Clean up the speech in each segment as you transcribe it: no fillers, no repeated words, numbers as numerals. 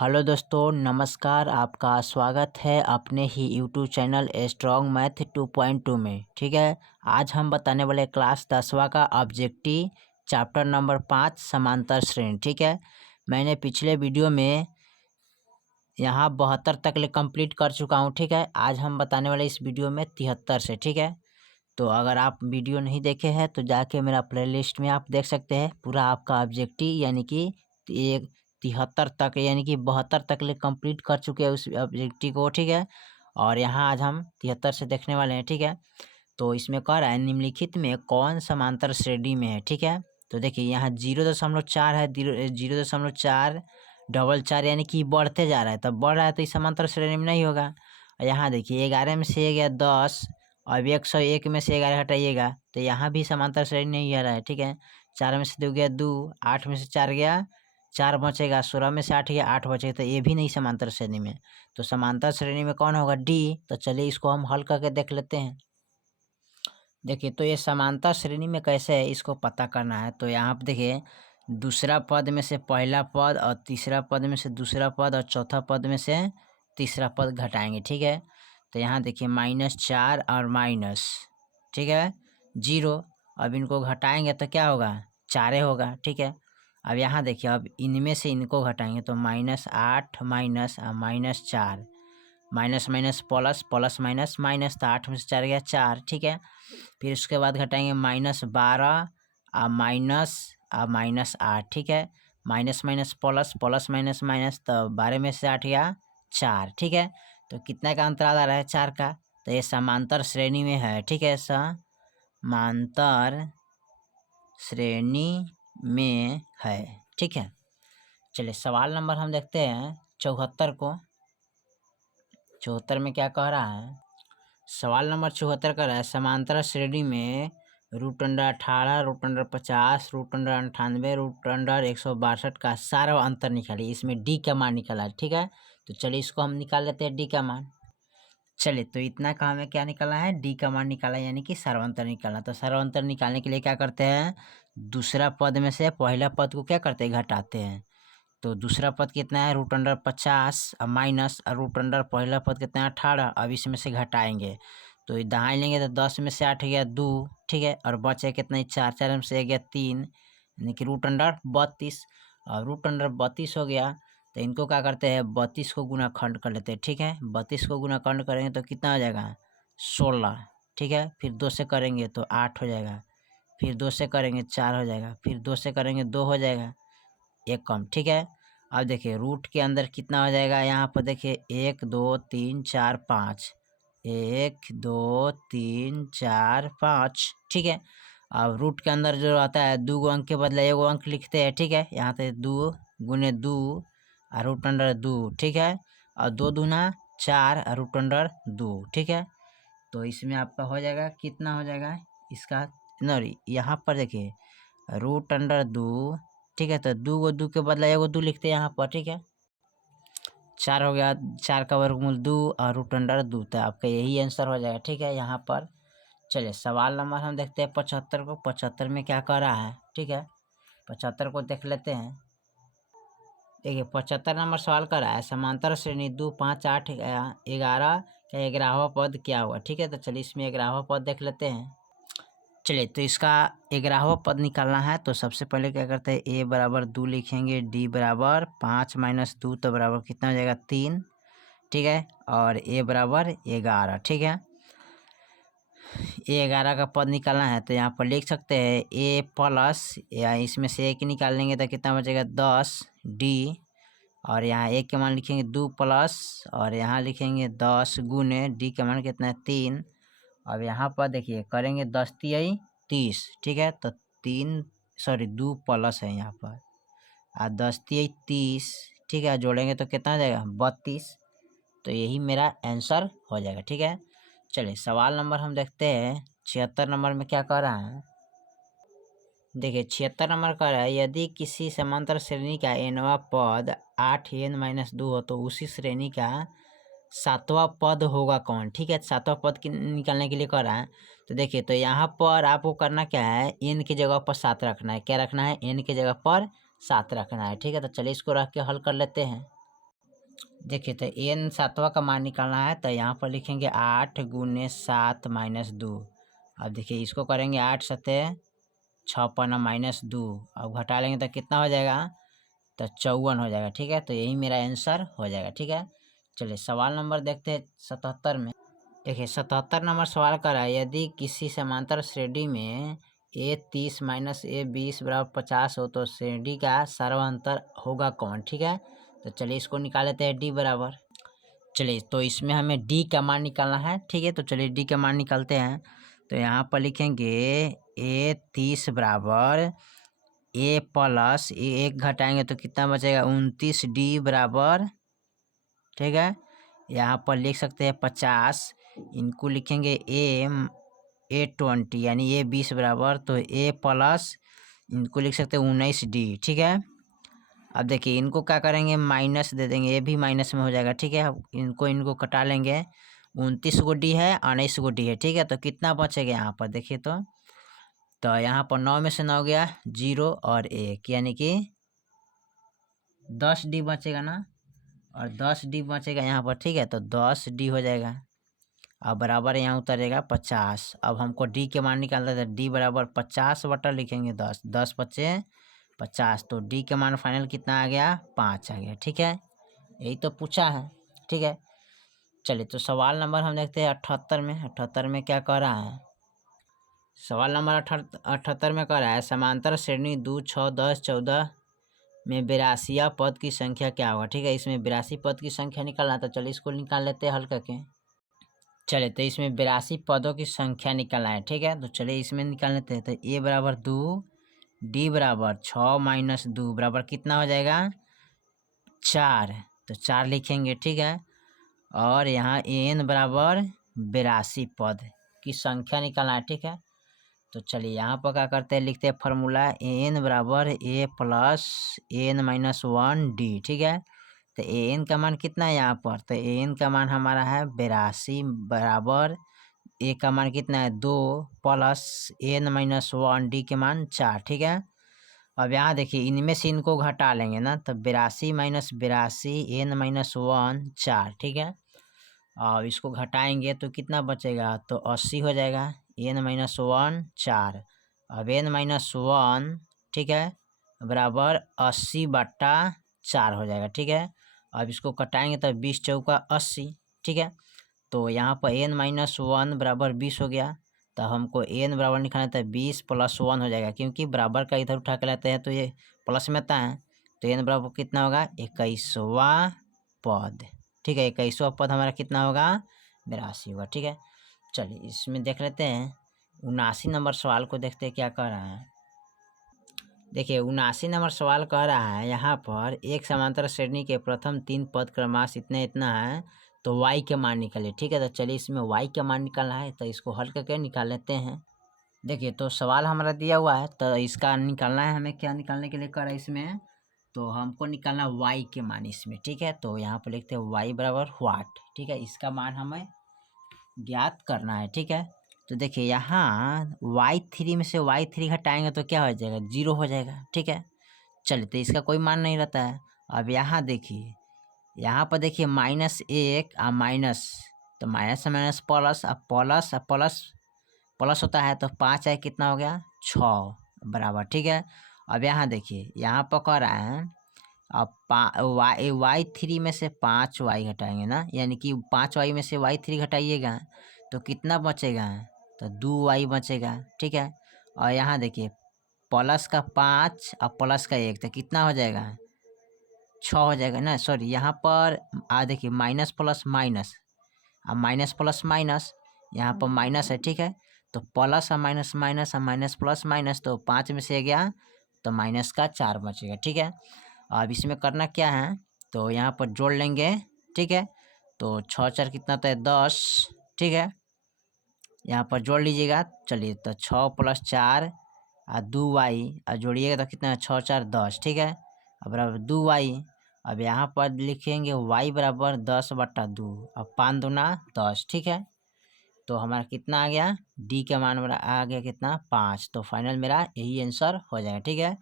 Hello दोस्तों, नमस्कार। आपका स्वागत है अपने ही यूट्यूब चैनल स्ट्रॉन्ग मैथ 2.2 में। ठीक है, आज हम बताने वाले क्लास 10वां का ऑब्जेक्टिव चैप्टर नंबर 5 समांतर श्रेणी। ठीक है, मैंने पिछले वीडियो में यहाँ 72 तक ले कंप्लीट कर चुका हूँ। ठीक है, आज हम बताने वाले इस वीडियो में 73 से। ठीक है, तो अगर आप वीडियो नहीं देखे हैं तो जाके मेरा प्लेलिस्ट में आप देख सकते हैं। पूरा आपका ऑब्जेक्टिव यानी कि एक 73 तक यानी कि 72 तक ले कंप्लीट कर चुके हैं उस ऑब्जेक्टिव को। ठीक है, और यहाँ आज हम 73 से देखने वाले हैं। ठीक है, तो इसमें कह रहा है निम्नलिखित में कौन समांतर श्रेणी में है। ठीक है, तो देखिए यहाँ 0.4 है, 0.4 डबल 4 यानी कि बढ़ते जा रहा है, तब बढ़ रहा है तो इस समांतर श्रेणी में नहीं होगा। और यहाँ देखिए 11 में से गया 10, अब 101 में से 11 हटाइएगा तो यहाँ भी समांतर श्रेणी नहीं आ रहा है। ठीक है, 4 में से 2 गया 2, 8 में से 4 गया 4 बचेगा, 16 में से 8 गया 8 बचेगा, तो ये भी नहीं समांतर श्रेणी में। तो समांतर श्रेणी में कौन होगा? डी। तो चलिए इसको हम हल करके देख लेते हैं। देखिए तो ये समांतर श्रेणी में कैसे है इसको पता करना है। तो यहाँ पे देखिए दूसरा पद में से पहला पद और तीसरा पद में से दूसरा पद और चौथा पद में से तीसरा पद घटाएंगे। ठीक है, तो यहाँ देखिए -4 और माइनस, ठीक है, 0। अब इनको घटाएंगे तो क्या होगा? 4 होगा। ठीक है, अब यहाँ देखिए अब इनमें से इनको घटाएंगे तो -8 minus -4, minus minus plus, plus minus minus, तो 8 में से 4 गया 4। ठीक है, फिर उसके बाद घटाएंगे -12 और -8। ठीक है, minus minus plus, plus minus minus, तो 12 में से 8 गया 4। ठीक है, तो कितना का अंतराल आ रहा है? 4 का। तो ये समांतर श्रेणी में है। ठीक है, समांतर श्रेणी में है। ठीक है, चलिए सवाल नंबर हम देखते हैं 74 को। 74 में क्या कह रहा है? सवाल नंबर 74 कर रहा है समांतर श्रेणी में √18, √50, √98, √162 का सारा अंतर निकालिए। इसमें डी का मान निकाला है। ठीक है, तो चलिए इसको हम निकाल लेते हैं डी का मान। चलिए तो इतना का हमें क्या निकाला है? डी का मान निकाला यानी कि सर्वांतर निकाला। तो सर्वांतर निकालने के लिए क्या करते हैं? दूसरा पद में से पहला पद को क्या करते हैं? घटाते हैं। तो दूसरा पद कितना है? √50 और माइनस, और √, पहला पद कितना है? 18। अब इसमें से घटाएंगे तो दाएं लेंगे तो 10 में से 8 गया 2। ठीक है, और बचे कितना? 4, 4 में से गया 3 यानी कि √32। और √32 हो गया तो इनको क्या करते हैं? 32 को गुना खंड कर लेते हैं। ठीक है, 32 को गुना खंड करेंगे तो कितना हो जाएगा? 16। ठीक है, फिर 2 से करेंगे तो 8 हो जाएगा, फिर 2 से करेंगे 4 हो जाएगा, फिर 2 से करेंगे 2 हो जाएगा, एक कम। ठीक है, अब देखिए रूट के अंदर कितना हो जाएगा? यहाँ पर देखिए 1 2 3 4 5, 1 2 3 4 5। ठीक है, अब रूट के अंदर जो आता है 2 अंक के बदले 1 अंक लिखते हैं। ठीक है, यहाँ पे 2 गुने 2 और √2। ठीक है, और 2 दूना 4 और √2। ठीक है, तो इसमें आपका हो जाएगा कितना हो जाएगा इसका? नहीं, यहाँ पर देखिए √2। ठीक है, तो 2 के बदला 1 लिखते हैं यहाँ पर। ठीक है, 4 हो गया, 4 का वर्गमूल 2 और √2, तो आपका यही आंसर हो जाएगा। ठीक है, यहाँ पर चलिए सवाल नंबर हम देखते हैं 75 को। 75 में क्या कर रहा है? ठीक है, 75 को देख लेते हैं। देखिए 75 नंबर सवाल कर रहा है समांतर श्रेणी 2 5 8 11 का 11वां पद क्या हुआ? ठीक है, तो चलिए इसमें 11वां पद देख लेते हैं। चलिए तो इसका 11वां पद निकालना है तो सबसे पहले क्या करते हैं? a बराबर 2 लिखेंगे, d बराबर 5 माइनस 2 तो बराबर कितना हो जाएगा? 3। ठीक है, और a बराबर 11। ठीक है, a11 का पद निकालना है तो यहाँ पर लिख सकते हैं a प्लस, या इसमें से 1 निकाल लेंगे तो कितना बचेगा? 10 d, और यहाँ 1 के मान लिखेंगे 2 प्लस, और यहाँ लिखेंगे 10 गुने d के मान कितना है? 3। अब यहाँ पर देखिए करेंगे 10 तिहाई 30। ठीक है, तो 2 प्लस है यहाँ पर, और 10 तिहाई 30। ठीक है, जोड़ेंगे तो कितना हो जाएगा? 32। तो यही मेरा आंसर हो जाएगा। ठीक है, चलिए सवाल नंबर हम देखते हैं 76 नंबर में क्या कह रहा है। देखिए 76 नंबर कह रहा है यदि किसी समांतर श्रेणी का nवां पद 8n-2 हो तो उसी श्रेणी का 7वां पद होगा कौन? ठीक है, 7वां पद निकालने के लिए कह रहा है। तो देखिए तो यहाँ पर आपको करना क्या है? n की जगह पर 7 रखना है। क्या रखना है? n की जगह पर 7 रखना है। ठीक है, तो चलिए इसको रख के हल कर लेते हैं। देखिए तो एन सातवां का मान निकालना है, तो यहाँ पर लिखेंगे 8 गुने 7 माइनस 2। अब देखिए इसको करेंगे 8 सते 56 माइनस 2, अब घटा लेंगे तो कितना हो जाएगा, तो 54 हो जाएगा। ठीक है, तो यही मेरा आंसर हो जाएगा। ठीक है, चलिए सवाल नंबर देखते हैं 77 में। देखिए 77 नंबर सवाल कर रहा है, यदि किसी समांतर श्रेणी में ए 30 माइनस ए 20 बराबर 50 हो तो श्रेणी का सर्वांतर होगा कौन। ठीक है, तो चलिए इसको निकाल लेते हैं डी बराबर। चलिए तो इसमें हमें डी का मान निकालना है। ठीक है, तो चलिए डी का मान निकालते हैं। तो यहाँ पर लिखेंगे ए 30 बराबर ए प्लस ए 1 घटाएंगे तो कितना बचेगा 29 डी बराबर। ठीक है, यहाँ पर लिख सकते हैं 50, इनको लिखेंगे ए 20 यानी ए 20 बराबर, तो ए प्लस इनको लिख सकते हैं 19 डी। ठीक है, अब देखिए इनको क्या करेंगे, माइनस दे देंगे, ये भी माइनस में हो जाएगा। ठीक है, अब इनको कटा लेंगे, 29 गो डी है 19 गो डी है। ठीक है, तो कितना बचेगा यहाँ पर देखिए, तो यहाँ पर 9 में से 9 गया 0 और 1 यानी कि 10 डी बचेगा ना, और 10 डी बचेगा यहाँ पर। ठीक है, तो 10 डी हो जाएगा। अब बराबर यहाँ उतरेगा 50। अब हमको डी के मान निकालना था, डी बराबर 50 बटा लिखेंगे 10, 10 बचे 50, तो डी के मान फाइनल कितना आ गया 5 आ गया। ठीक है, यही तो पूछा है। ठीक है, चलिए तो सवाल नंबर हम देखते हैं 78 में। 78 में क्या कह रहा है, सवाल नंबर 78 में कह रहा है समांतर श्रेणी 2 6 10 14 में 82 पद की संख्या क्या होगा। ठीक है, इसमें 82 पद की संख्या निकालना, तो चलिए इसको निकाल लेते हैं हल करके। चलिए तो इसमें 82 पदों की संख्या निकालना है। ठीक है, तो चलिए इसमें निकाल लेते हैं। तो ए बराबर 2, डी बराबर 6 माइनस 2 बराबर कितना हो जाएगा 4, तो 4 लिखेंगे। ठीक है, और यहाँ एन बराबर 82 पद की संख्या निकालना है। ठीक है, तो चलिए यहाँ पर क्या करते हैं, लिखते हैं फार्मूला एन बराबर ए प्लस एन माइनस 1 डी। ठीक है, तो एन का मान कितना है यहाँ पर, तो एन का मान हमारा है 82 बराबर ए का मान कितना है 2 प्लस एन माइनस 1 डी के मान 4। ठीक है, अब यहाँ देखिए इनमें से इनको घटा लेंगे ना, तो 82 माइनस 82 एन माइनस 1 4। ठीक है, अब इसको घटाएंगे तो कितना बचेगा, तो 80 हो जाएगा, एन माइनस 1 4। अब एन माइनस 1 ठीक है बराबर 80 बट्टा 4 हो जाएगा। ठीक है, अब इसको कटाएंगे तो 20 चौका 80। ठीक है, तो यहाँ पर एन माइनस 1 बराबर 20 हो गया, तो हमको एन बराबर निकालना था 20 प्लस 1 हो जाएगा, क्योंकि बराबर का इधर उठा के लाते हैं तो ये प्लस में आता है, तो एन बराबर कितना होगा 21वां पद। ठीक है, 21वां पद हमारा कितना होगा 82 होगा। ठीक है, चलिए इसमें देख लेते हैं 79 नंबर सवाल को, देखते हैं क्या कह रहा है। देखिए 79 नंबर सवाल कह रहा है यहाँ पर एक समांतर श्रेणी के प्रथम 3 पद क्रमांक इतना इतना है, तो y के मान निकालिए। ठीक है, तो चलिए इसमें y का मान निकालना है, तो इसको हल करके निकाल लेते हैं। देखिए तो सवाल हमारा दिया हुआ है, तो इसका निकालना है हमें, क्या निकालने के लिए कर रहा है इसमें, तो हमको निकालना y के मान इसमें। ठीक है, तो यहाँ पर लिखते हैं y बराबर व्हाट। ठीक है, इसका मान हमें ज्ञात करना है। ठीक है, तो देखिए यहाँ y3 में से y3 घटाएंगे तो क्या हो जाएगा 0 हो जाएगा। ठीक है, चलिए तो इसका कोई मान नहीं रहता है। अब यहाँ देखिए, यहाँ पर देखिए -1 और माइनस, तो माइनस से माइनस प्लस, अब प्लस प्लस प्लस होता है, तो 5 है कितना हो गया 6 बराबर। ठीक है, अब यहाँ देखिए यहाँ पर कह रहा है, अब y3 में से 5y घटाएंगे ना, यानी कि 5y में से y3 घटाइएगा तो कितना बचेगा, तो 2y बचेगा। ठीक है, और यहाँ देखिए प्लस का 5 और प्लस का 1, तो कितना हो जाएगा 6 हो जाएगा ना, सॉरी यहाँ पर देखिए माइनस प्लस माइनस, अब माइनस प्लस माइनस, यहाँ पर माइनस है। ठीक है, तो प्लस और माइनस माइनस और माइनस प्लस माइनस, तो 5 में से गया तो माइनस का 4 बचेगा। ठीक है, अब इसमें करना क्या है, तो यहाँ पर जोड़ लेंगे। ठीक है, तो 6 4 कितना होता है 10। ठीक है, यहाँ पर जोड़ लीजिएगा। चलिए तो 6 + 4 और 2y और जोड़िएगा तो कितना है 6 4 10। ठीक है, अब बराबर 2y। अब यहाँ पर लिखेंगे y बराबर 10/2, अब 5 दूना 10। ठीक है, तो हमारा कितना आ गया डी का मान मेरा आ गया कितना 5, तो फाइनल मेरा यही आंसर हो जाएगा। ठीक है,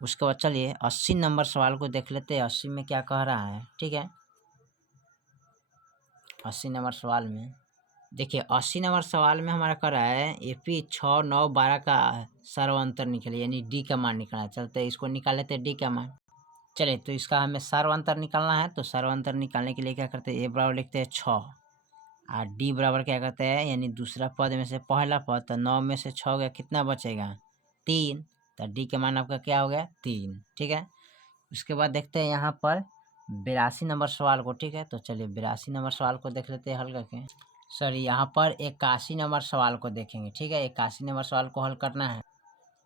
उसके बाद चलिए 80 नंबर सवाल को देख लेते हैं, 80 में क्या कह रहा है। ठीक है, 80 नंबर सवाल में देखिए 80 नंबर सवाल में हमारा कर रहा है AP 6, 9, 12 का सर्वांतर निकले यानी डी का मान निकालना है। चलते इसको निकाल लेते हैं डी का मान। चलिए तो इसका हमें सर्वांतर निकालना है, तो सर्वांतर निकालने के लिए क्या करते हैं, ए बराबर लिखते हैं 6 और डी बराबर क्या करते हैं यानी दूसरा पद में से पहला पद, तो 9 में से 6 गया, कितना बचेगा 3, तो डी का मान आपका क्या हो गया 3। ठीक है, उसके बाद देखते हैं यहाँ पर 82 नंबर सवाल को। ठीक है, तो चलिए 82 नंबर सवाल को देख लेते हैं हल करके। सॉरी, यहाँ पर 81 नंबर सवाल को देखेंगे। ठीक है, 81 नंबर सवाल को हल करना है।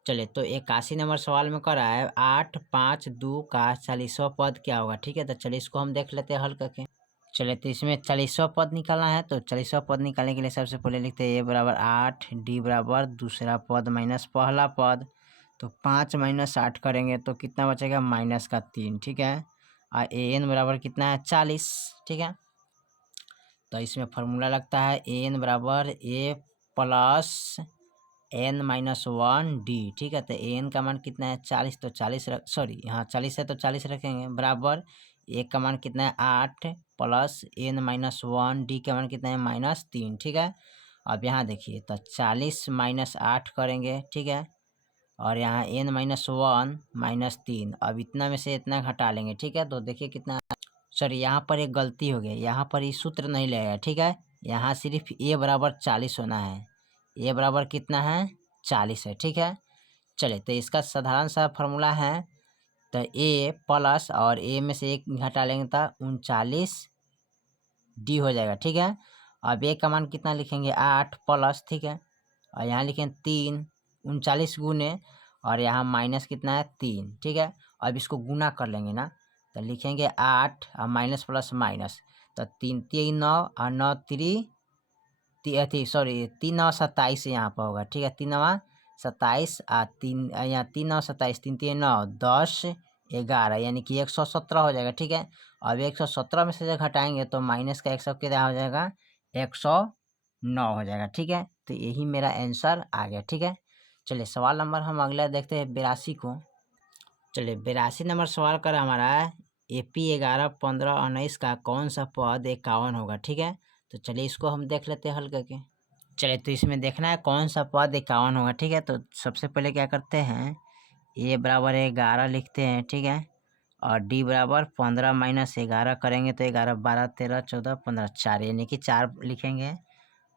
चलिए तो 81 नंबर सवाल में करा है 8, 5, 2 का 40वां पद क्या होगा। ठीक है, तो चलिए इसको हम देख लेते हैं हल करके। चलिए तो इसमें 40वां पद निकालना है, तो 40वां पद निकालने के लिए सबसे पहले लिखते हैं ए बराबर 8, डी बराबर दूसरा पद माइनस पहला पद, तो 5 माइनस 8 करेंगे तो कितना बचेगा माइनस का 3। ठीक है, और ए एन बराबर कितना है 40। ठीक है, तो इसमें फार्मूला लगता है ए एन बराबर ए प्लस एन माइनस 1 डी। ठीक है, तो ए एन का मान कितना है 40, तो 40 सॉरी यहाँ 40 है तो 40 रखेंगे, बराबर ए का मान कितना है 8 प्लस एन माइनस 1 डी का मान कितना है -3। ठीक है, अब यहाँ देखिए तो 40 माइनस 8 करेंगे। ठीक है, और यहाँ एन माइनस 1 -3, अब इतना में से इतना घटा लेंगे। ठीक है, तो देखिए कितना, सॉरी यहाँ पर एक गलती हो गई, यहाँ पर ये सूत्र नहीं लगेगा। ठीक है, यहाँ सिर्फ ए बराबर 40 होना है, ए बराबर कितना है 40 है। ठीक है, चलिए तो इसका साधारण सा फार्मूला है, तो ए प्लस और ए में से एक घटा लेंगे तो 39 डी हो जाएगा। ठीक है, अब ए का मान कितना लिखेंगे 8 प्लस, ठीक है, और यहाँ लिखेंगे 3, 39 गुने और यहाँ माइनस कितना है 3। ठीक है, अब इसको गुना कर लेंगे ना, तो लिखेंगे 8 और माइनस प्लस माइनस, तो 3 3 9 और 9 3 सॉरी 3 9 27 यहाँ पर होगा। ठीक है, 3 9 27 और 3 यहाँ 3 9 27, 3 3 9 10 11 यानी कि 117 हो जाएगा। ठीक है, अब 117 में से जब घटाएंगे तो माइनस का 100 कितना हो जाएगा 109 हो जाएगा। ठीक है, तो यही मेरा आंसर आ गया। ठीक है, चलिए सवाल नंबर हम अगला देखते हैं 82 को। चलिए 82 नंबर सवाल कर हमारा AP 11, 15, 19 का कौन सा पद 51 होगा। ठीक है, तो चलिए इसको हम देख लेते हैं हल करके। चलिए तो इसमें देखना है कौन सा पद 51 होगा। ठीक है, तो सबसे पहले क्या करते हैं, ए बराबर 11 लिखते हैं। ठीक है, और डी बराबर 15 माइनस 11 करेंगे तो 11 12 13 14 15 4 यानी कि 4 लिखेंगे,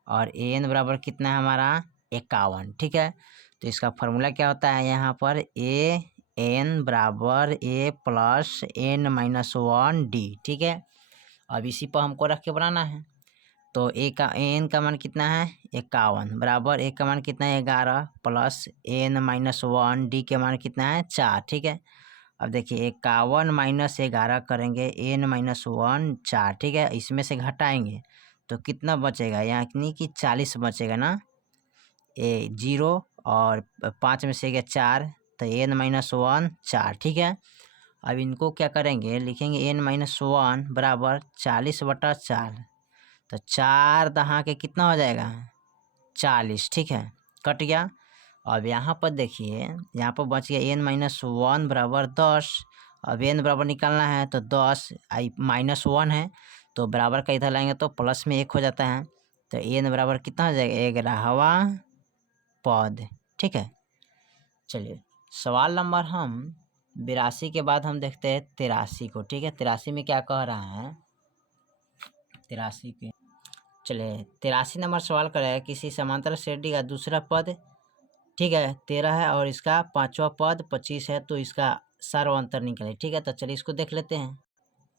और ए एन बराबर कितना है हमारा 51। ठीक है, तो इसका फार्मूला क्या होता है, यहाँ पर ए एन बराबर ए प्लस एन माइनस 1 डी। ठीक है, अब इसी पर हमको रख के बनाना है, तो ए का एन का मान कितना है 51 बराबर ए का मान कितना है 11 प्लस एन माइनस 1 डी के मान कितना है 4। ठीक है, अब देखिए 51 माइनस 11 करेंगे, एन माइनस 1 4। ठीक है, इसमें से घटाएंगे तो कितना बचेगा, यानी कि 40 बचेगा ना, ए 0 और 5 में से गया 4, तो एन माइनस 1 4। ठीक है, अब इनको क्या करेंगे, लिखेंगे एन माइनस 1 बराबर 40/4, तो 4 दहा के कितना हो जाएगा 40। ठीक है, कट गया। अब यहाँ पर देखिए, यहाँ पर बच गया एन माइनस 1 बराबर 10। अब एन बराबर निकालना है तो 10 आई माइनस 1 है, तो बराबर का इधर लाएंगे तो प्लस में 1 हो जाता है, तो एन बराबर कितना हो जाएगा 11वां पद। ठीक है, चलिए सवाल नंबर हम 82 के बाद हम देखते हैं 83 को। ठीक है, 83 में क्या कह रहा है 83 के, चलिए 83 नंबर सवाल कर रहा है किसी समांतर श्रेणी का दूसरा पद, ठीक है 13 है और इसका पांचवा पद 25 है, तो इसका सर्वांतर निकले। ठीक है, तो चलिए इसको देख लेते हैं।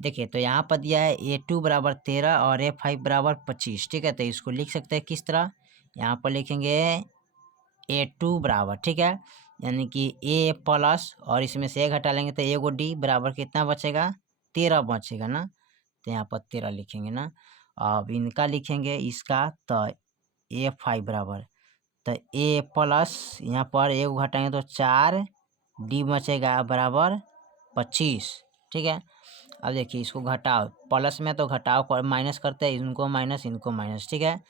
देखिए तो यहाँ पर दिया है A2 बराबर 13 और A5 बराबर 25। ठीक है, तो इसको लिख सकते हैं किस तरह, यहाँ पर लिखेंगे A2 बराबर, ठीक है, यानी कि A प्लस और इसमें से 1 घटा लेंगे तो एगो D बराबर कितना बचेगा 13 बचेगा ना, तो यहाँ पर 13 लिखेंगे ना। अब इनका लिखेंगे इसका, तो A5 बराबर, तो ए प्लस यहाँ पर 1 घटाएंगे तो 4 डी बचेगा बराबर 25। ठीक है, अब देखिए इसको घटाओ, प्लस में तो घटाओ माइनस करते हैं, इनको माइनस इनको माइनस। ठीक है,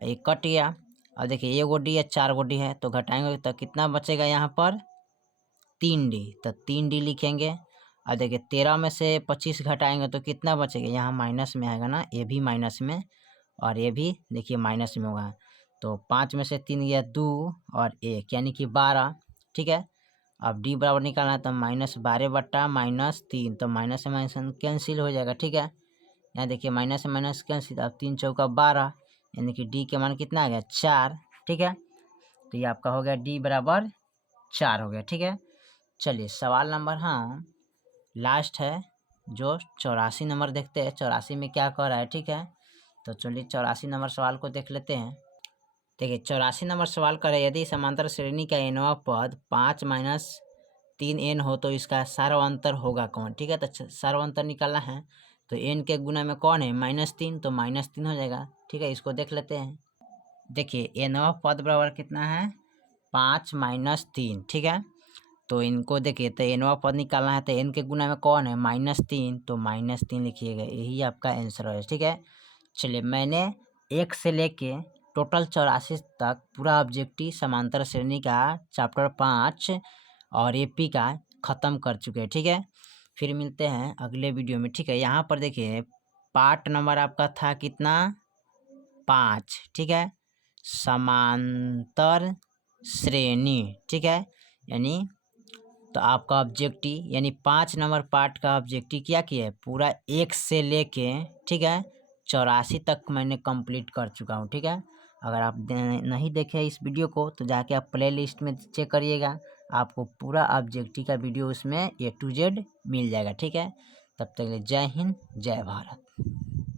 ये कट गया। अब देखिए 1 डी है 4 डी है, तो घटाएंगे तो कितना बचेगा यहाँ पर 3 डी, तो 3 डी लिखेंगे। अब देखिए 13 में से 25 घटाएंगे तो कितना बचेगा, यहाँ माइनस में आएगा ना, ये भी माइनस में, और ये भी देखिए माइनस में होगा। तो 5 में से 3 गया 2 और 1 यानी कि 12। ठीक है, अब डी बराबर निकालना है तो -12/-3, तो माइनस से माइनस कैंसिल हो जाएगा। ठीक है, यहाँ देखिए माइनस से माइनस कैंसिल, अब 3 चौका 12 यानी कि डी के मान कितना आ गया 4। ठीक है, तो ये आपका हो गया डी बराबर 4 हो गया। ठीक है, चलिए सवाल नंबर लास्ट है जो 84 नंबर देखते हैं 84 में क्या कह रहा है। ठीक है, तो चलिए 84 नंबर सवाल को देख लेते हैं। देखिए 84 नंबर सवाल कर रहा है, यदि समांतर श्रेणी का nवां पद 5 - 3n हो तो इसका सार्वंतर होगा कौन। ठीक है, तो सार्वंतर निकालना है तो n के गुना में कौन है -3, तो -3 हो जाएगा। ठीक है, इसको देख लेते हैं। देखिए nवां पद बराबर कितना है 5 - 3। ठीक है, तो इनको देखिए तो nवां पद निकालना है तो n के गुना में कौन है -3, तो -3 लिखिएगा, यही आपका आंसर है। ठीक है, चलिए मैंने 1 से लेके टोटल 84 तक पूरा ऑब्जेक्टिव समांतर श्रेणी का चैप्टर 5 और एपी का ख़त्म कर चुके हैं। ठीक है, फिर मिलते हैं अगले वीडियो में। ठीक है, यहाँ पर देखिए पार्ट नंबर आपका था कितना 5। ठीक है, समांतर श्रेणी। ठीक है, यानी तो आपका ऑब्जेक्टिव यानी 5 नंबर पार्ट का ऑब्जेक्टिव क्या किया है पूरा 1 से लेके ठीक है 84 तक मैंने कंप्लीट कर चुका हूँ। ठीक है, अगर आप नहीं देखे इस वीडियो को तो जाके आप प्ले लिस्ट में चेक करिएगा, आपको पूरा ऑब्जेक्टिव का वीडियो उसमें A to Z मिल जाएगा। ठीक है, तब तक के लिए जय हिंद जय भारत।